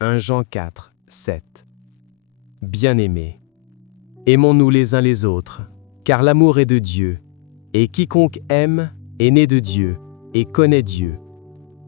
1 Jean 4, 7. Bien-aimés, aimons-nous les uns les autres, car l'amour est de Dieu, et quiconque aime est né de Dieu et connaît Dieu.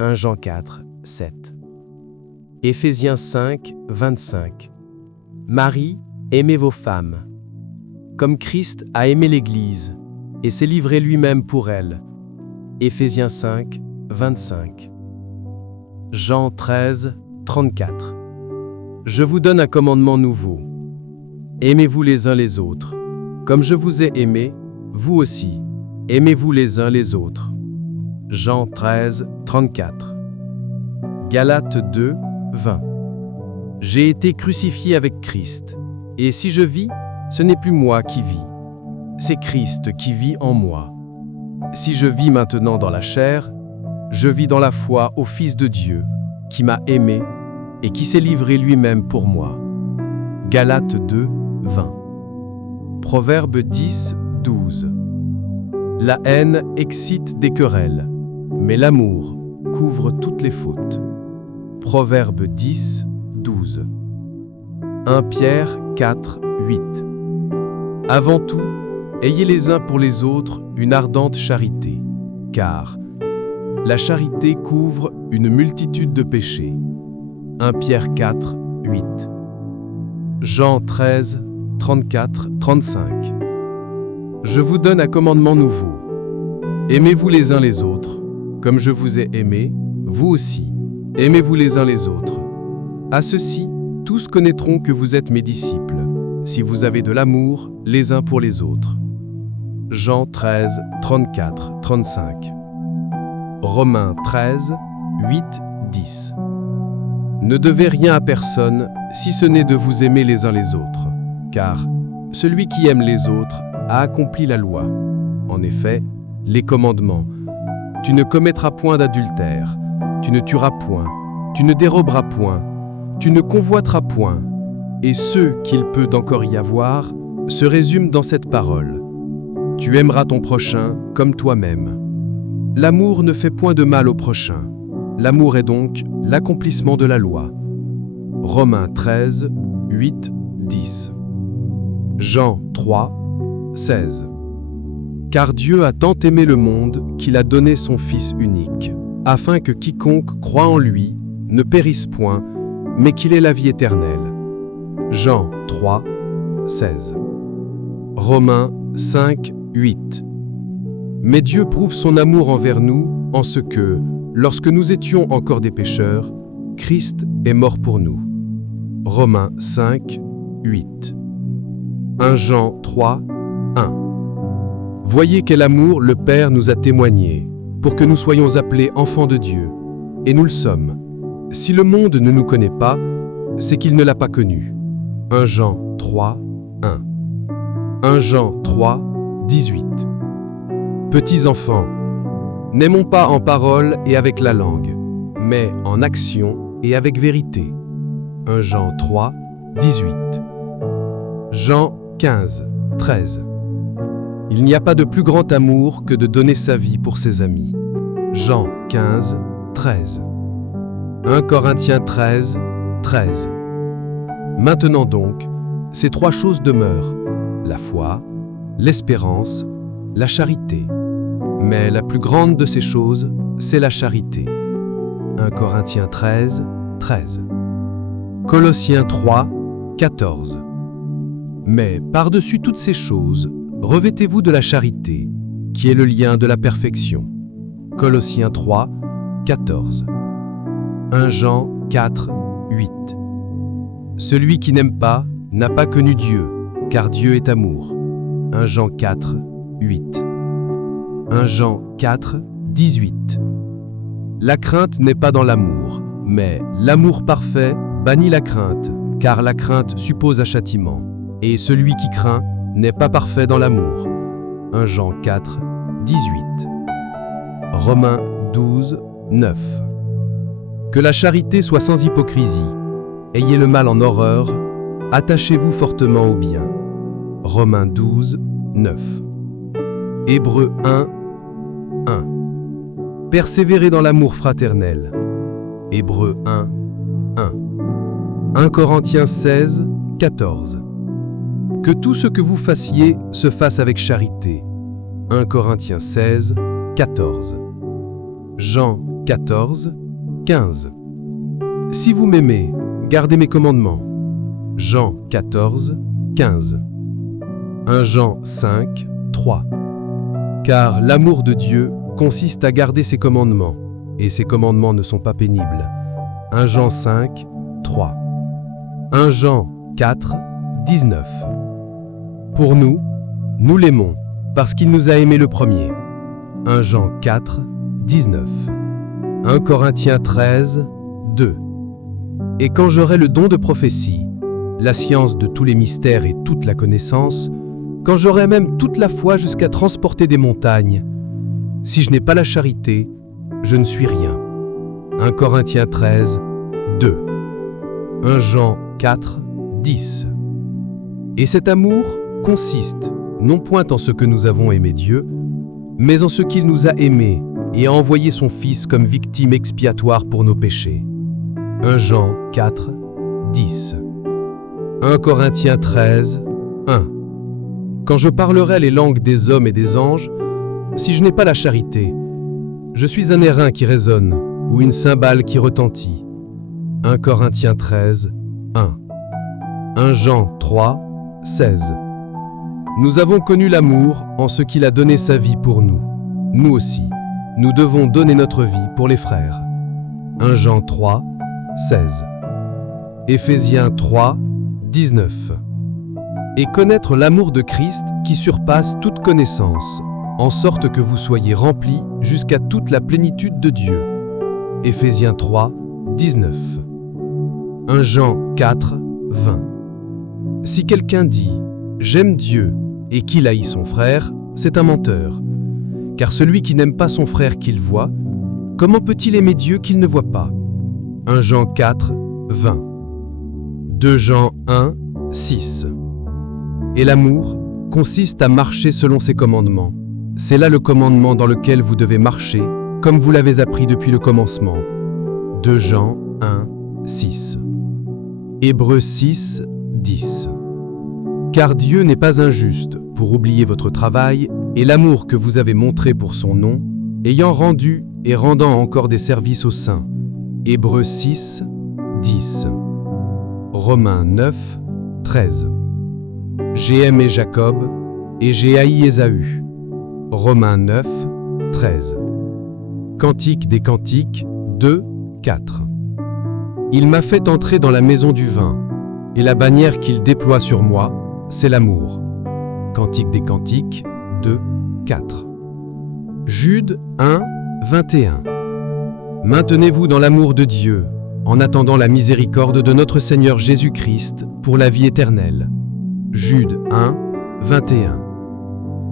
1 Jean 4, 7. Éphésiens 5, 25. Marie, aimez vos femmes, comme Christ a aimé l'Église, et s'est livré lui-même pour elle. Éphésiens 5, 25. Jean 13, 34. Je vous donne un commandement nouveau. Aimez-vous les uns les autres. Comme je vous ai aimé, vous aussi, aimez-vous les uns les autres. Jean 13, 34. Galates 2, 20. J'ai été crucifié avec Christ, et si je vis, ce n'est plus moi qui vis, c'est Christ qui vit en moi. Si je vis maintenant dans la chair, je vis dans la foi au Fils de Dieu, qui m'a aimé et qui s'est livré lui-même pour moi. Galates 2, 20. Proverbe 10, 12. La haine excite des querelles, mais l'amour couvre toutes les fautes. Proverbe 10, 12. 1 Pierre 4, 8. Avant tout, ayez les uns pour les autres une ardente charité, car la charité couvre une multitude de péchés. 1 Pierre 4, 8. Jean 13, 34, 35. Je vous donne un commandement nouveau. Aimez-vous les uns les autres, comme je vous ai aimé, vous aussi, aimez-vous les uns les autres. À ceci, tous connaîtront que vous êtes mes disciples, si vous avez de l'amour les uns pour les autres. Jean 13, 34, 35. Romains 13, 8, 10. Ne devez rien à personne, si ce n'est de vous aimer les uns les autres, car celui qui aime les autres a accompli la loi. En effet, les commandements. Tu ne commettras point d'adultère, tu ne tueras point, tu ne déroberas point, tu ne convoiteras point, et ceux qu'il peut encore y avoir se résument dans cette parole. Tu aimeras ton prochain comme toi-même. L'amour ne fait point de mal au prochain. L'amour est donc l'accomplissement de la loi. Romains 13, 8, 10. Jean 3, 16. Car Dieu a tant aimé le monde qu'il a donné son Fils unique, afin que quiconque croit en lui ne périsse point, mais qu'il ait la vie éternelle. Jean 3, 16. Romains 5, 8. Mais Dieu prouve son amour envers nous en ce que, lorsque nous étions encore des pécheurs, Christ est mort pour nous. Romains 5, 8. 1 Jean 3, 1. Voyez quel amour le Père nous a témoigné, pour que nous soyons appelés enfants de Dieu, et nous le sommes. Si le monde ne nous connaît pas, c'est qu'il ne l'a pas connu. 1 Jean 3, 1. 1 Jean 3, 18. Petits enfants, n'aimons pas en parole et avec la langue, mais en action et avec vérité. 1 Jean 3, 18. Jean 15, 13. Il n'y a pas de plus grand amour que de donner sa vie pour ses amis. Jean 15, 13. 1 Corinthiens 13, 13. Maintenant donc, ces trois choses demeurent, la foi, l'espérance, la charité. Mais la plus grande de ces choses, c'est la charité. 1 Corinthiens 13, 13. Colossiens 3, 14. Mais par-dessus toutes ces choses, revêtez-vous de la charité, qui est le lien de la perfection. Colossiens 3, 14. 1 Jean 4, 8. Celui qui n'aime pas n'a pas connu Dieu, car Dieu est amour. 1 Jean 4, 8. 1 Jean 4, 18. La crainte n'est pas dans l'amour, mais l'amour parfait bannit la crainte, car la crainte suppose un châtiment, et celui qui craint n'est pas parfait dans l'amour. 1 Jean 4, 18. Romains 12, 9. Que la charité soit sans hypocrisie. Ayez le mal en horreur, attachez-vous fortement au bien. Romains 12, 9. Hébreux 1, 1. Persévérez dans l'amour fraternel. Hébreux 1, 1. 1 Corinthiens 16, 14. Que tout ce que vous fassiez se fasse avec charité. 1 Corinthiens 16, 14. Jean 14, 15. Si vous m'aimez, gardez mes commandements. Jean 14, 15. 1 Jean 5, 3. Car l'amour de Dieu consiste à garder ses commandements, et ses commandements ne sont pas pénibles. 1 Jean 5, 3. 1 Jean 4, 19. Pour nous, nous l'aimons, parce qu'il nous a aimés le premier. 1 Jean 4, 19. 1 Corinthiens 13, 2. Et quand j'aurai le don de prophétie, la science de tous les mystères et toute la connaissance, quand j'aurai même toute la foi jusqu'à transporter des montagnes, si je n'ai pas la charité, je ne suis rien. 1 Corinthiens 13, 2. 1 Jean 4, 10. Et cet amour consiste, non point en ce que nous avons aimé Dieu, mais en ce qu'il nous a aimés et a envoyé son Fils comme victime expiatoire pour nos péchés. 1 Jean 4, 10. 1 Corinthiens 13, 1. Quand je parlerai les langues des hommes et des anges, si je n'ai pas la charité, je suis un airain qui résonne ou une cymbale qui retentit. 1 Corinthiens 13, 1. 1 Jean 3, 16. Nous avons connu l'amour en ce qu'il a donné sa vie pour nous. Nous aussi, nous devons donner notre vie pour les frères. 1 Jean 3, 16. Éphésiens 3, 19. Et connaître l'amour de Christ qui surpasse toute connaissance, en sorte que vous soyez remplis jusqu'à toute la plénitude de Dieu. Éphésiens 3, 19. 1 Jean 4, 20. Si quelqu'un dit « J'aime Dieu » et qu'il haït son frère, c'est un menteur. Car celui qui n'aime pas son frère qu'il voit, comment peut-il aimer Dieu qu'il ne voit pas? 1 Jean 4, 20. 2 Jean 1, 6. Et l'amour consiste à marcher selon ses commandements. C'est là le commandement dans lequel vous devez marcher, comme vous l'avez appris depuis le commencement. 2 Jean 1, 6. Hébreux 6, 10. Car Dieu n'est pas injuste pour oublier votre travail et l'amour que vous avez montré pour son nom, ayant rendu et rendant encore des services aux saints. Hébreux 6, 10. Romains 9, 13. J'ai aimé Jacob et j'ai haï Ésaü. Romains 9, 13. Cantique des Cantiques 2, 4. Il m'a fait entrer dans la maison du vin, et la bannière qu'il déploie sur moi, c'est l'amour. Cantique des Cantiques 2, 4. Jude 1, 21. Maintenez-vous dans l'amour de Dieu, en attendant la miséricorde de notre Seigneur Jésus-Christ pour la vie éternelle. Jude 1, 21.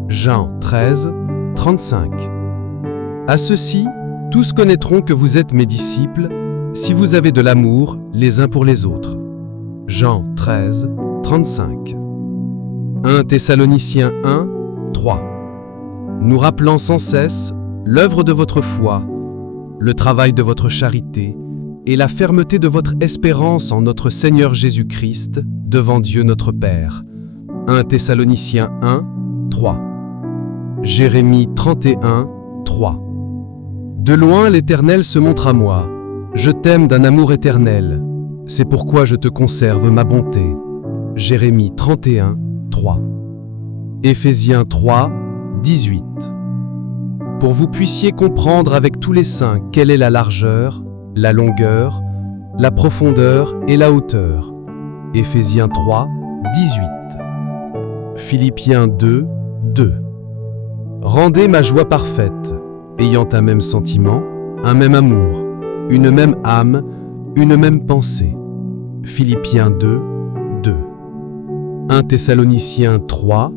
Jean 13, 35. À ceci, tous connaîtront que vous êtes mes disciples, si vous avez de l'amour les uns pour les autres. Jean 13, 35. 1 Thessaloniciens 1, 3. Nous rappelant sans cesse l'œuvre de votre foi, le travail de votre charité et la fermeté de votre espérance en notre Seigneur Jésus-Christ devant Dieu notre Père. 1 Thessaloniciens 1, 3. Jérémie 31, 3. De loin l'Éternel se montre à moi, je t'aime d'un amour éternel, c'est pourquoi je te conserve ma bonté. Jérémie 31, 3. Éphésiens 3, 18. Pour vous puissiez comprendre avec tous les saints quelle est la largeur, la longueur, la profondeur et la hauteur. Éphésiens 3, 18. Philippiens 2, 2. Rendez ma joie parfaite, ayant un même sentiment, un même amour, une même âme, une même pensée. Philippiens 2, 2. 1 Thessaloniciens 3,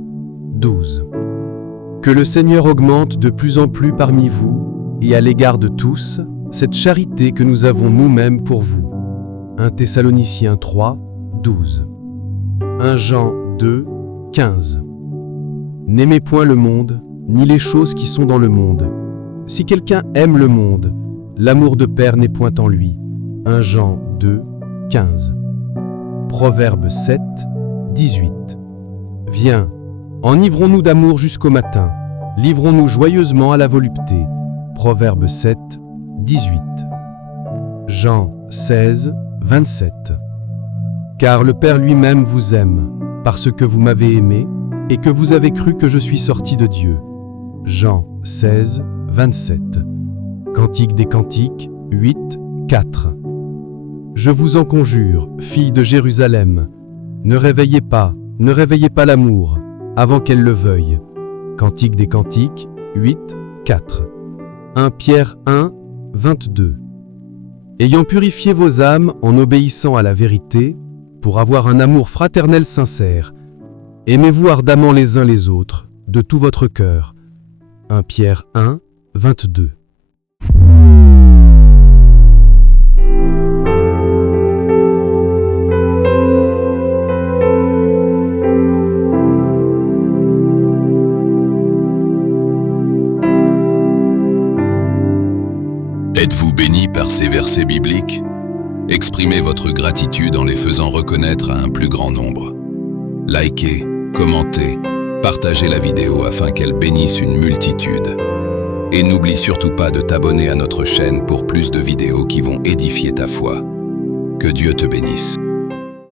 12. Que le Seigneur augmente de plus en plus parmi vous, et à l'égard de tous, cette charité que nous avons nous-mêmes pour vous. 1 Thessaloniciens 3, 12. 1 Jean 2, 15. N'aimez point le monde, ni les choses qui sont dans le monde. Si quelqu'un aime le monde, l'amour de Père n'est point en lui. 1 Jean 2, 15. Proverbe 7, 18. Viens, enivrons-nous d'amour jusqu'au matin, livrons-nous joyeusement à la volupté. Proverbe 7, 18. Jean 16, 27. Car le Père lui-même vous aime, parce que vous m'avez aimé, et que vous avez cru que je suis sorti de Dieu. Jean 16, 27. Cantique des Cantiques 8, 4. Je vous en conjure, filles de Jérusalem, ne réveillez pas l'amour, avant qu'elle le veuille. Cantique des Cantiques 8, 4. 1 Pierre 1, 22. Ayant purifié vos âmes en obéissant à la vérité, pour avoir un amour fraternel sincère, aimez-vous ardemment les uns les autres, de tout votre cœur. 1 Pierre 1, 22. Êtes-vous béni par ces versets bibliques? Exprimez votre gratitude en les faisant reconnaître à un plus grand nombre. Likez, commentez, partagez la vidéo afin qu'elle bénisse une multitude. Et n'oublie surtout pas de t'abonner à notre chaîne pour plus de vidéos qui vont édifier ta foi. Que Dieu te bénisse.